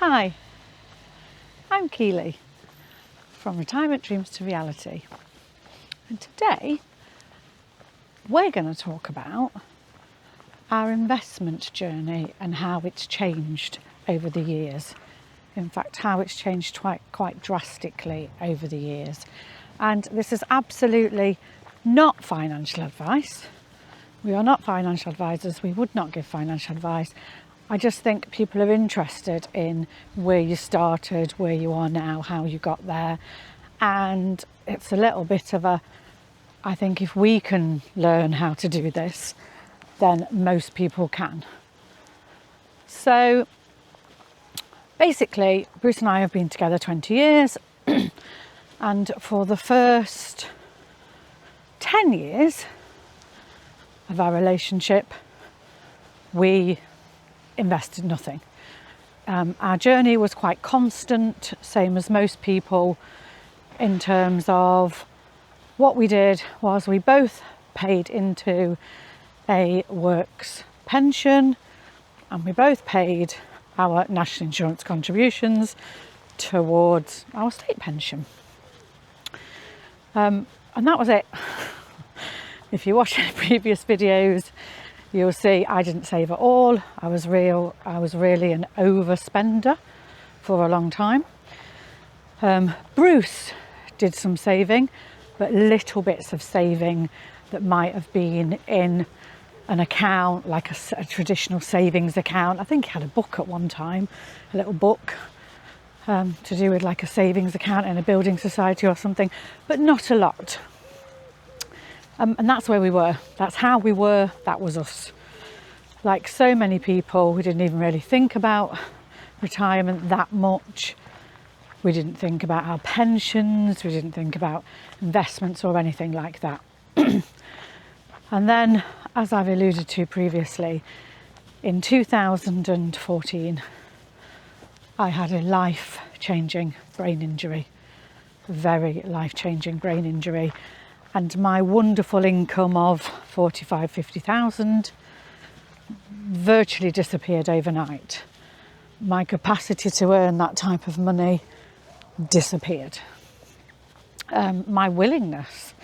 Hi, I'm Keely from Retirement Dreams to Reality, and today we're going to talk about our investment journey and how it's changed over the years. In fact, how it's changed quite drastically over the years. And this is absolutely not financial advice. We are not financial advisors. We would not give financial advice. I just think people are interested in where you started, where you are now, how you got there. And it's a little bit of I think if we can learn how to do this, then most people can. So basically, Bruce and I have been together 20 years. And for the first 10 years of our relationship, we invested nothing. Our journey was quite constant, same as most people, in terms of what we did was we both paid into a works pension and we both paid our national insurance contributions towards our state pension. And that was it. If you watch any previous videos, you'll see I didn't save at all. I was really an overspender for a long time. Bruce did some saving, but little bits of saving that might have been in an account, like a traditional savings account. I think he had a book at one time, a little book to do with like a savings account in a building society or something, but not a lot. And that's where we were. That's how we were. That was us. Like so many people, we didn't even really think about retirement that much. We didn't think about our pensions. We didn't think about investments or anything like that. And then, as I've alluded to previously, in 2014, I had a life-changing brain injury, very life-changing brain injury. And my wonderful income of 50,000 virtually disappeared overnight. My capacity to earn that type of money disappeared. My willingness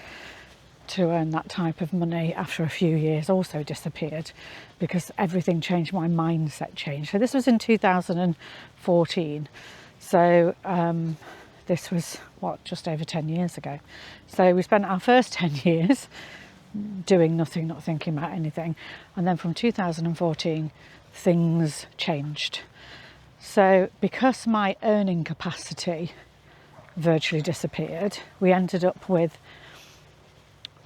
to earn that type of money after a few years also disappeared because everything changed, my mindset changed. So this was in 2014. So this was, just over 10 years ago. So we spent our first 10 years doing nothing, not thinking about anything. And then from 2014, things changed. So because my earning capacity virtually disappeared, we ended up with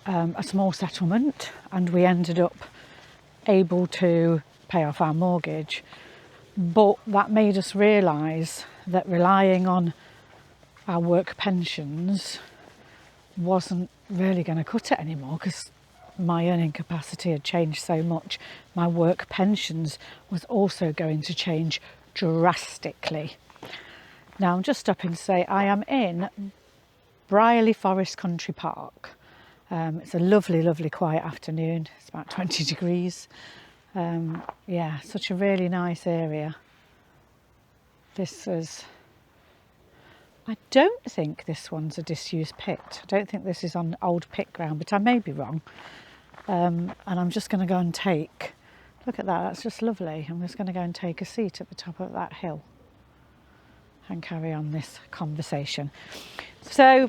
a small settlement, and we ended up able to pay off our mortgage. But that made us realise that relying on our work pensions wasn't really going to cut it anymore because my earning capacity had changed so much. My work pensions was also going to change drastically. Now I'm just stopping to say I am in Brierley Forest Country Park. It's a lovely, lovely quiet afternoon. It's about 20 degrees. Such a really nice area. I don't think this one's a disused pit. I don't think this is on old pit ground, but I may be wrong. And I'm just going to go and look at that, that's just lovely. I'm just going to go and take a seat at the top of that hill and carry on this conversation. So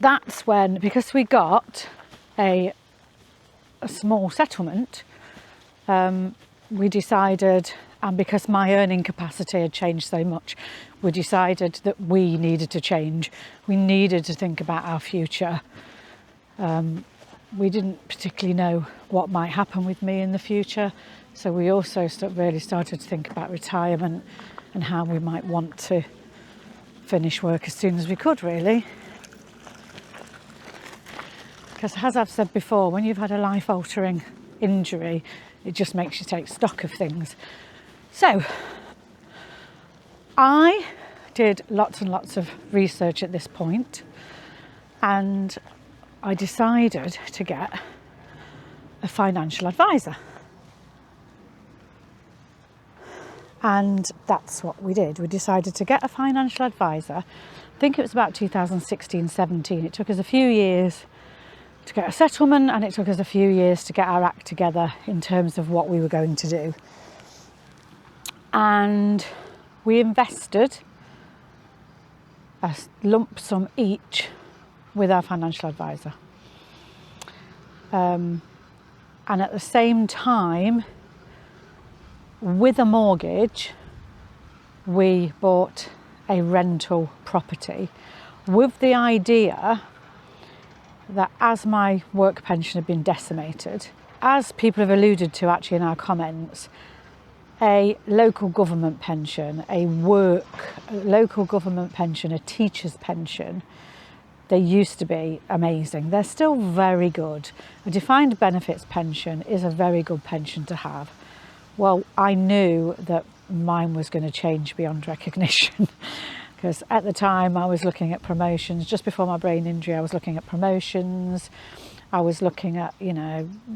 that's when, because we got a small settlement, we decided, and because my earning capacity had changed so much, we decided that we needed to change. We needed to think about our future. We didn't particularly know what might happen with me in the future, so we also really started to think about retirement and how we might want to finish work as soon as we could, really. Because as I've said before, when you've had a life-altering injury, it just makes you take stock of things. So I did lots and lots of research at this point, and I decided to get a financial advisor. And that's what we did. We decided to get a financial advisor. I think it was about 2016-17. It took us a few years to get a settlement, and it took us a few years to get our act together in terms of what we were going to do. And we invested a lump sum each with our financial advisor. And at the same time, with a mortgage, we bought a rental property with the idea that as my work pension had been decimated, as people have alluded to actually in our comments, a local government pension, a local government pension, a teacher's pension, they used to be amazing. They're still very good. A defined benefits pension is a very good pension to have. Well, I knew that mine was going to change beyond recognition because at the time I was looking at promotions. Just before my brain injury, I was looking at promotions. I was looking at,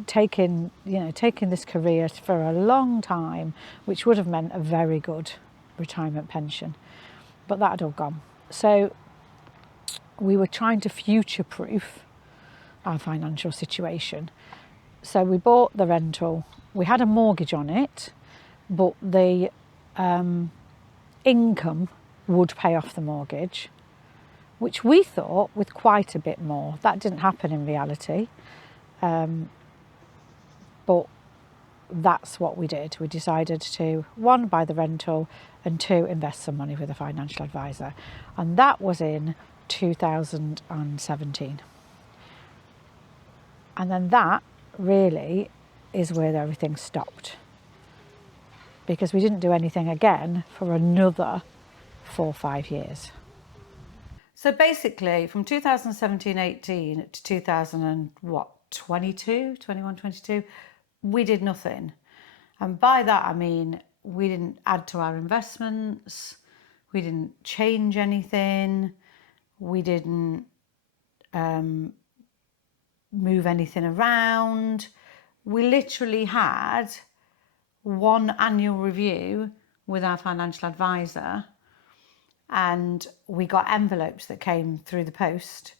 taking this career for a long time, which would have meant a very good retirement pension. But that had all gone. So we were trying to future-proof our financial situation. So we bought the rental. We had a mortgage on it, but the income would pay off the mortgage, which we thought with quite a bit more. That didn't happen in reality, but that's what we did. We decided to, 1, buy the rental, and 2, invest some money with a financial advisor. And that was in 2017. And then that really is where everything stopped, because we didn't do anything again for another 4 or 5 years. So basically from 2017-18 to 2022, we did nothing. And by that I mean we didn't add to our investments, we didn't change anything, we didn't move anything around. We literally had one annual review with our financial advisor, and we got envelopes that came through the post,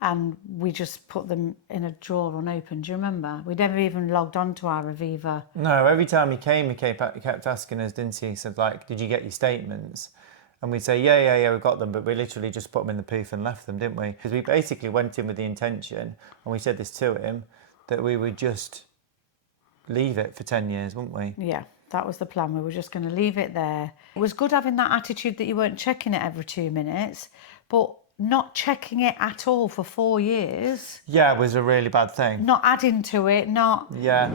and we just put them in a drawer unopened. Do you remember? We never even logged on to our Aviva. No, every time he kept asking us, didn't he? He said, did you get your statements? And we'd say, yeah, we got them, but we literally just put them in the poof and left them, didn't we? Because we basically went in with the intention, and we said this to him, that we would just leave it for 10 years, wouldn't we? Yeah, that was the plan. We were just going to leave it there. It was good having that attitude that you weren't checking it every 2 minutes, but not checking it at all for 4 years. Yeah, it was a really bad thing. Not adding to it, Yeah.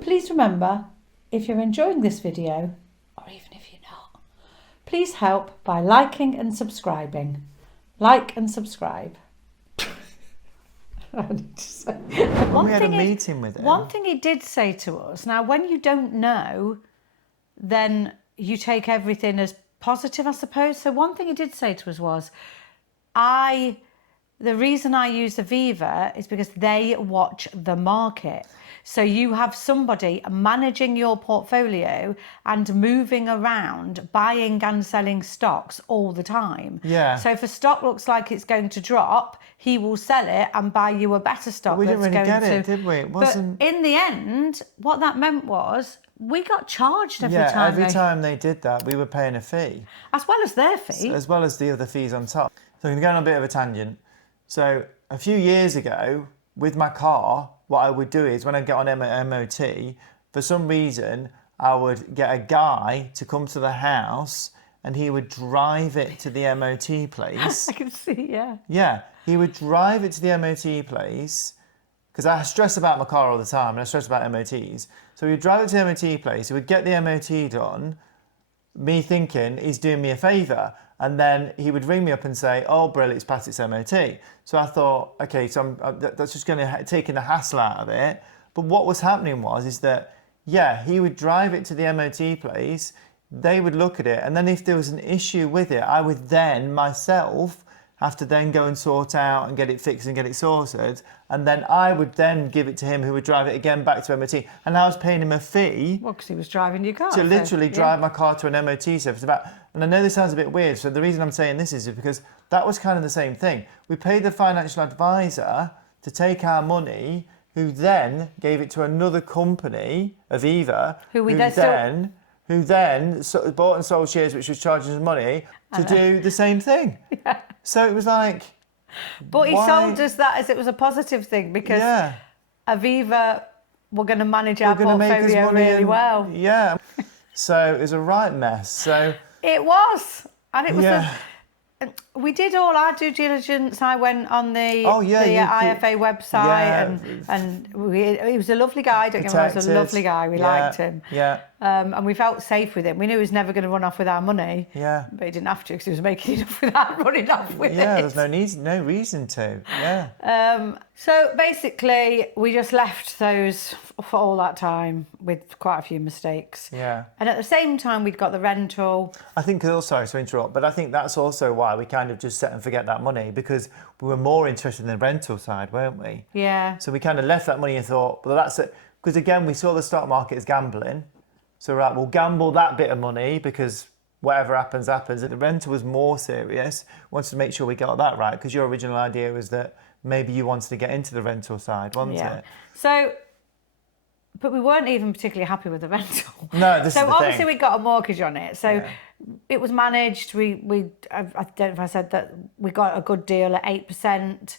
Please remember, if you're enjoying this video, or even if you're not, please help by liking and subscribing. Like and subscribe. We had a meeting with him. One thing he did say to us, now when you don't know, then you take everything as positive, I suppose. So one thing he did say to us was, the reason I use Aviva is because they watch the market. So you have somebody managing your portfolio and moving around, buying and selling stocks all the time. Yeah. So if a stock looks like it's going to drop, he will sell it and buy you a better stock. But we didn't really get it, did we? It wasn't. But in the end, what that meant was we got charged every time. Yeah, every time they did that, we were paying a fee. As well as their fee. As well as the other fees on top. So I'm going to go on a bit of a tangent. So a few years ago, with my car, what I would do is when I get on MOT, for some reason, I would get a guy to come to the house and he would drive it to the MOT place. I can see, yeah. Yeah, he would drive it to the MOT place because I stress about my car all the time and I stress about MOTs. So he would drive it to the MOT place, he would get the MOT done, me thinking he's doing me a favour. And then he would ring me up and say, oh, Brill, it's past its MOT. So I thought, okay, so that's just going to take the hassle out of it. But what was happening is that, yeah, he would drive it to the MOT place, they would look at it, and then if there was an issue with it, I would then myself have to then go and sort out and get it fixed and get it sorted. And then I would then give it to him, who would drive it again back to MOT. And I was paying him a fee. Well, because he was driving your car. To literally drive my car to an MOT service. And I know this sounds a bit weird, so the reason I'm saying this is because that was kind of the same thing. We paid the financial advisor to take our money, who then gave it to another company, Aviva, who then bought and sold shares, which was charging us money to do the same thing. Yeah. So it was like... But he sold us that as it was a positive thing, because Aviva were going to manage our portfolio really well. Yeah. So it was a right mess. So it was. And it was we did all our due diligence. I went on the IFA website and he was a lovely guy. Don't get me wrong, he was a lovely guy. We liked him. Yeah. And we felt safe with him. We knew he was never going to run off with our money. Yeah. But he didn't have to, because he was making enough without running off with it. Yeah, there's no reason to. Yeah. So basically, we just left those for all that time with quite a few mistakes. Yeah. And at the same time, we'd got the rental. I think sorry to interrupt, but I think that's also why we kind of just set and forget that money, because we were more interested in the rental side, weren't we? Yeah. So we kind of left that money and thought, well, that's it. Because again, we saw the stock market as gambling. So we're like, we'll gamble that bit of money because whatever happens, happens. The rental was more serious. We wanted to make sure we got that right, because your original idea was that maybe you wanted to get into the rental side, wasn't it? So, but we weren't even particularly happy with the rental. No, this is the thing. So obviously we got a mortgage on it. So it was managed. I don't know if I said that we got a good deal at 8%.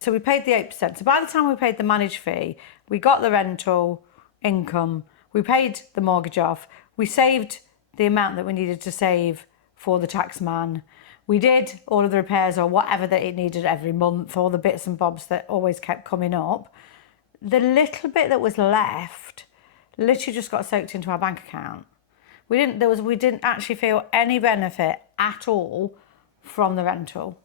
So we paid the 8%. So by the time we paid the managed fee, we got the rental income, we paid the mortgage off, we saved the amount that we needed to save for the tax man. We did all of the repairs or whatever that it needed every month, all the bits and bobs that always kept coming up. The little bit that was left literally just got soaked into our bank account. We didn't actually feel any benefit at all from the rental.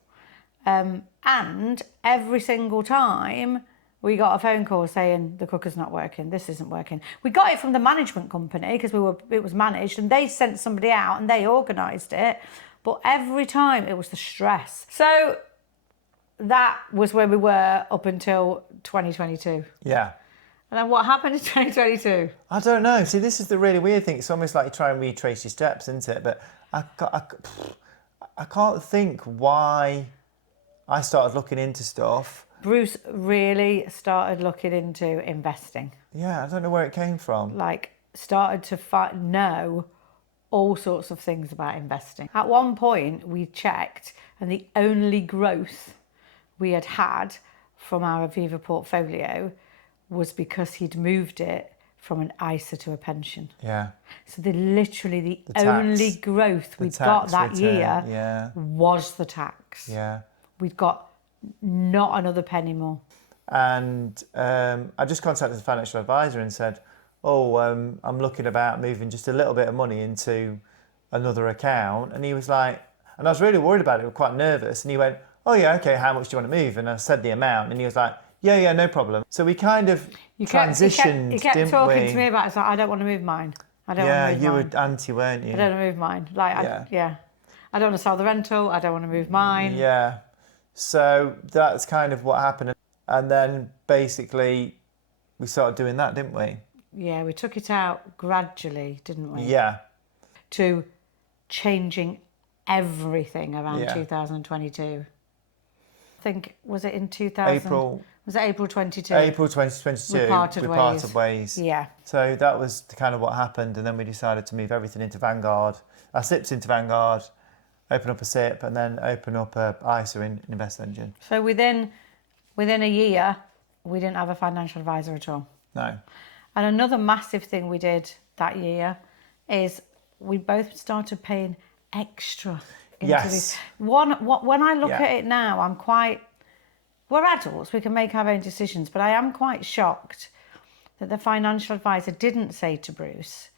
And every single time we got a phone call saying the cooker's not working, this isn't working. We got it from the management company because it was managed, and they sent somebody out and they organised it. But every time it was the stress. So that was where we were up until 2022. Yeah. And then what happened in 2022? I don't know. See, this is the really weird thing. It's almost like you try and retrace your steps, isn't it? But I can't think why I started looking into stuff. Bruce really started looking into investing. Yeah, I don't know where it came from. Like, started to know all sorts of things about investing. At one point, we checked, and the only growth we had from our Aviva portfolio was because he'd moved it from an ISA to a pension. Yeah. So the only growth we'd got that year was the tax. Yeah. We'd got not another penny more. And I just contacted the financial advisor and said, I'm looking about moving just a little bit of money into another account. And he was like, and I was really worried about it, I was quite nervous. And he went, oh yeah, okay, how much do you want to move? And I said the amount, and he was like, yeah, no problem. So we kind of transitioned, He kept talking to me about it. It's like, I don't want to move mine. I don't want to move mine. Yeah, you were anti, weren't you? I don't want to move mine. I don't want to sell the rental. I don't want to move mine. Yeah. So that's kind of what happened. And then basically we started doing that, didn't we? Yeah, we took it out gradually, didn't we? Yeah. To changing everything around 2022. I think, was it in 2000? April. Was it April 22? April 2022. We parted ways. Yeah. So that was kind of what happened. And then we decided to move everything into Vanguard. Our SIPs into Vanguard, open up a SIP, and then open up a ISA in Invest Engine. So within a year, we didn't have a financial advisor at all. No. And another massive thing we did that year is we both started paying extra into this. When I look at it now, we're adults, we can make our own decisions, but I am quite shocked that the financial advisor didn't say to Bruce,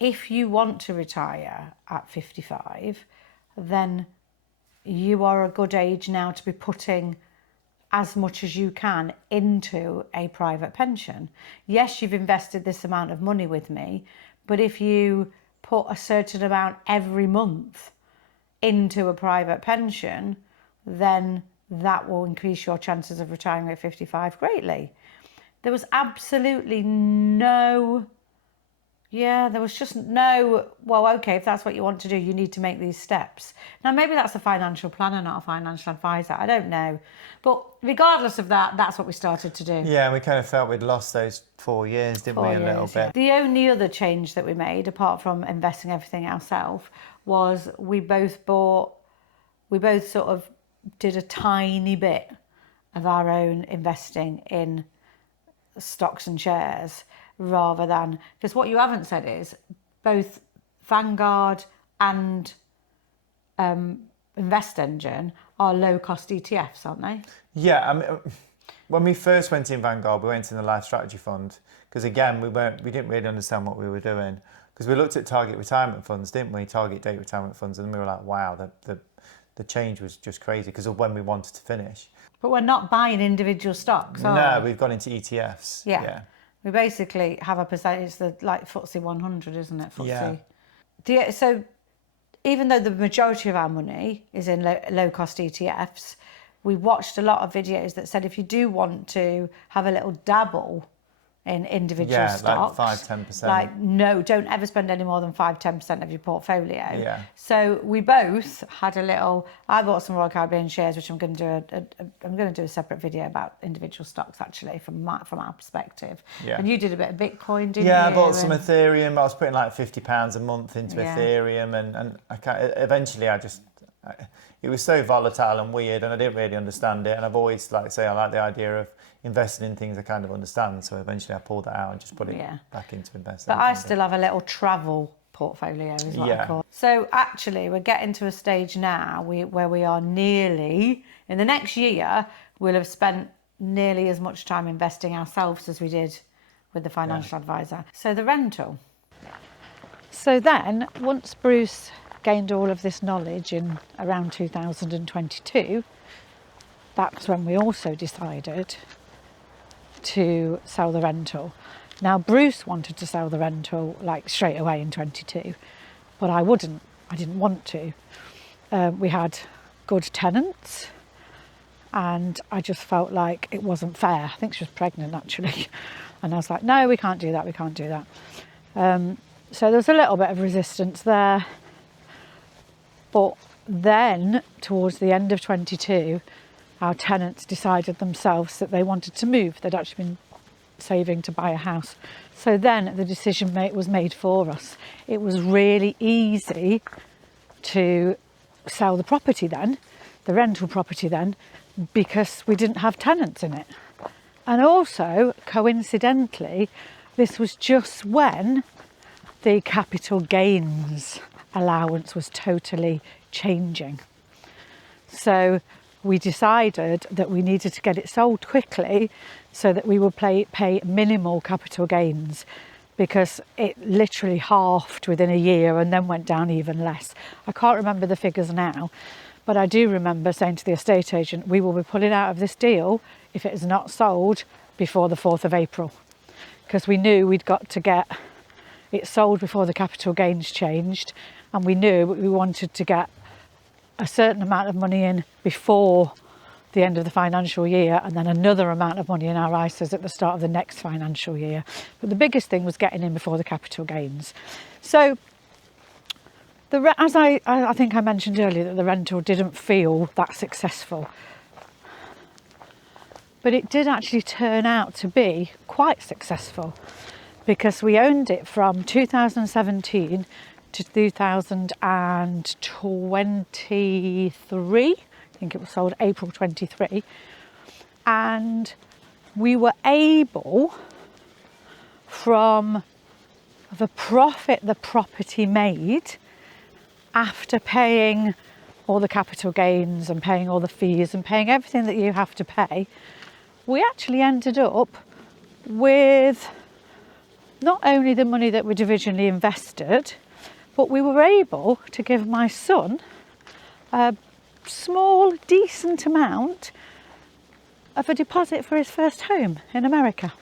if you want to retire at 55, then you are a good age now to be putting as much as you can into a private pension. Yes, you've invested this amount of money with me, but if you put a certain amount every month into a private pension, then that will increase your chances of retiring at 55 greatly. There was absolutely no, there was just no, well, okay, if that's what you want to do, you need to make these steps. Now, maybe that's a financial planner, not a financial advisor. I don't know. But regardless of that, that's what we started to do. Yeah, and we kind of felt we'd lost those 4 years, didn't we, a little bit? Yeah. The only other change that we made, apart from investing everything ourselves, was we both sort of did a tiny bit of our own investing in stocks and shares, rather than, because what you haven't said is both Vanguard and Invest Engine are low cost ETFs, aren't they? Yeah, I mean, when we first went in Vanguard, we went in the Life Strategy Fund because again we didn't really understand what we were doing, because we looked at target retirement funds, didn't we? Target date retirement funds, and we were like, wow, the change was just crazy because of when we wanted to finish. But we're not buying individual stocks, are we? We've gone into ETFs. Yeah. We basically have a percentage, like FTSE 100, isn't it? FTSE. Yeah. So even though the majority of our money is in low-cost ETFs, we watched a lot of videos that said if you do want to have a little dabble in individual stocks, like 5-10%. Like, no, don't ever spend any more than 5-10% of your portfolio. Yeah. So we both had a little. I bought some Royal Caribbean shares, which I'm going to do a separate video about individual stocks, actually, from our perspective. Yeah. And you did a bit of Bitcoin, didn't you? Yeah, I bought some Ethereum. I was putting like £50 a month into Ethereum, and eventually it was so volatile and weird, and I didn't really understand it. And I've always, like I say, I like the idea of investing in things I kind of understand. So eventually I pulled that out and just put it back into investing. But I still have a little travel portfolio, is what I call it. So actually we're getting to a stage now where we are nearly, in the next year, we'll have spent nearly as much time investing ourselves as we did with the financial advisor. So the rental. So then, once Bruce gained all of this knowledge in around 2022, that's when we also decided to sell the rental. Now, Bruce wanted to sell the rental like straight away in 22, but I didn't want to. We had good tenants and I just felt like it wasn't fair. I think she was pregnant actually. And I was like, no, we can't do that. So there was a little bit of resistance there. But then towards the end of 22, our tenants decided themselves that they wanted to move. They'd actually been saving to buy a house. So then the decision was made for us. It was really easy to sell the property then, the rental property then, because we didn't have tenants in it. And also, coincidentally, this was just when the capital gains allowance was totally changing. So we decided that we needed to get it sold quickly so that we would pay minimal capital gains, because it literally halved within a year and then went down even less. I can't remember the figures now, but I do remember saying to the estate agent, we will be pulling out of this deal if it is not sold before the 4th of April, because we knew we'd got to get it sold before the capital gains changed, and we knew we wanted to get a certain amount of money in before the end of the financial year, and then another amount of money in our ISAs at the start of the next financial year. But the biggest thing was getting in before the capital gains. So as I think I mentioned earlier, that the rental didn't feel that successful, but it did actually turn out to be quite successful, because we owned it from 2017 to 2023. I think it was sold April 23, and we were able, from the profit the property made after paying all the capital gains and paying all the fees and paying everything that you have to pay, we actually ended up with not only the money that we'd originally invested, but we were able to give my son a small, decent amount of a deposit for his first home in America.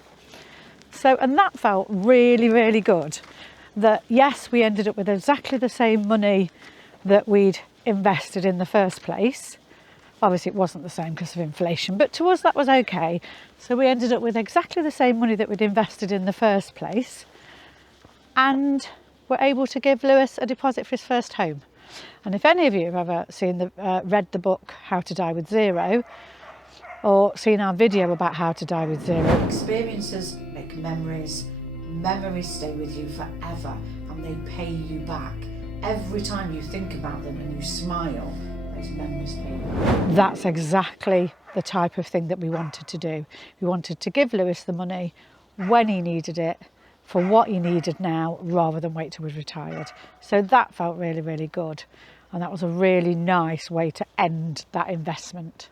So, and that felt really, really good. That yes, we ended up with exactly the same money that we'd invested in the first place, Obviously it wasn't the same because of inflation, but to us that was okay. So we ended up with exactly the same money that we'd invested in the first place, and were able to give Lewis a deposit for his first home. And if any of you have ever read the book How to Die with Zero, or seen our video about how to die with zero. Experiences make memories. Memories stay with you forever, and they pay you back. Every time you think about them and you smile, those memories pay you back. That's exactly the type of thing that we wanted to do. We wanted to give Lewis the money when he needed it, for what he needed now, rather than wait till he was retired. So that felt really, really good. And that was a really nice way to end that investment.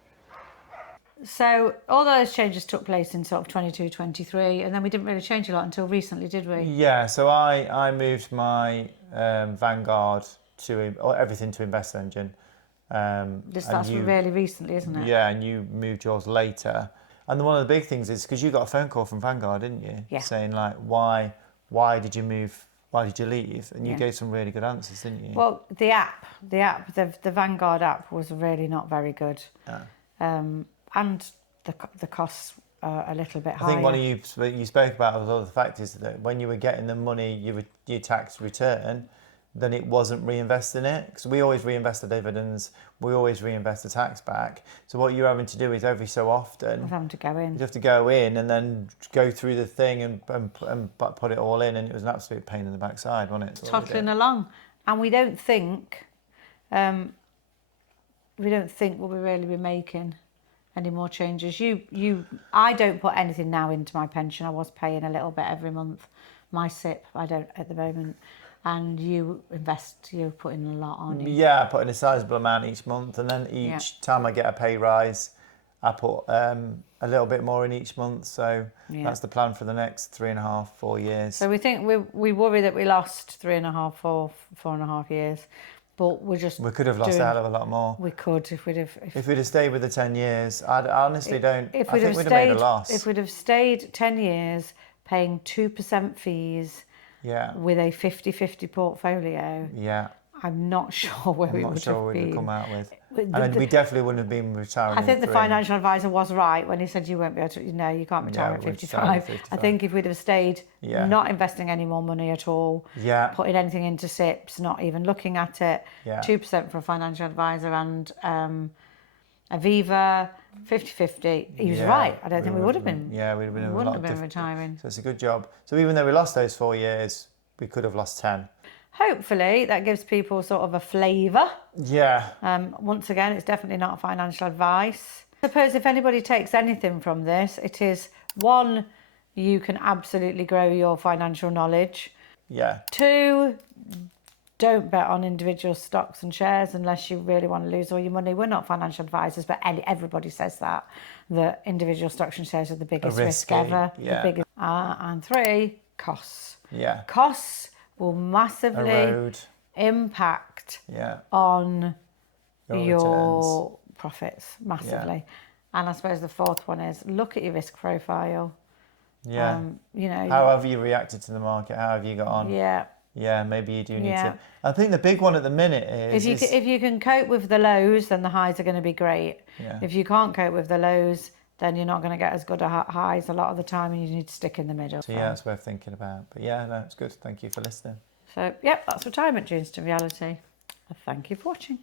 So all those changes took place in sort of 22, 23, and then we didn't really change a lot until recently, did we? Yeah, so I moved my Vanguard to everything to Invest Engine. That's really recently, isn't it? Yeah, and you moved yours later. And one of the big things is because you got a phone call from Vanguard, didn't you? Yeah. Saying like, why did you move? Why did you leave? And you gave some really good answers, didn't you? Well, the Vanguard app was really not very good. And the costs are a little bit higher. I think one of you spoke about was all the factors that when you were getting the money, your tax return, then it wasn't reinvesting it. Because we always reinvest the dividends, we always reinvest the tax back. So what you're having to do is every so often, I'm having to go in. you have to go in and then go through the thing and put it all in, and it was an absolute pain in the backside, wasn't it? Tottling along, and we don't think we'll really be making any more changes. I don't put anything now into my pension. I was paying a little bit every month. My SIP, I don't at the moment. And you invest, you're putting a lot on. Yeah, I put in a sizable amount each month, and then each time I get a pay rise, I put a little bit more in each month. So that's the plan for the next 3.5, 4 years. So we think we worry that we lost 3.5, 4.5 years. But we could have lost a hell of a lot more. We could if we'd have stayed with the 10 years. I honestly don't. I think we'd have made a loss. If we'd have stayed 10 years, paying 2% fees, with a 50-50 portfolio, I'm not sure where we would have been. I'm not sure we'd have come out with. And we definitely wouldn't have been retiring. I think the financial advisor was right when he said you won't be able to. You can't retire at 55. I think if we'd have stayed, not investing any more money at all, putting anything into SIPs, not even looking at it, 2% for a financial advisor and Aviva, 50-50. He was right. I don't think we would have been. Yeah, we wouldn't have been retiring. So it's a good job. So even though we lost those 4 years, we could have lost 10. Hopefully that gives people sort of a flavour. Yeah. Once again, it's definitely not financial advice. I suppose if anybody takes anything from this, it is 1, you can absolutely grow your financial knowledge. Yeah. 2, don't bet on individual stocks and shares unless you really want to lose all your money. We're not financial advisors, but everybody says that individual stocks and shares are the biggest risk ever. Yeah. The biggest. And 3, costs. Yeah. Costs will massively impact on your profits, massively. Yeah. And I suppose the 4th one is look at your risk profile. Yeah. How have you reacted to the market? How have you got on? Yeah. Yeah, maybe you do need to. I think the big one at the minute is if you can cope with the lows, then the highs are going to be great. Yeah. If you can't cope with the lows, then you're not going to get as good a highs a lot of the time, and you need to stick in the middle. So yeah, it's worth thinking about. But yeah, no, it's good. Thank you for listening. So, that's retirement dreams to reality. Thank you for watching.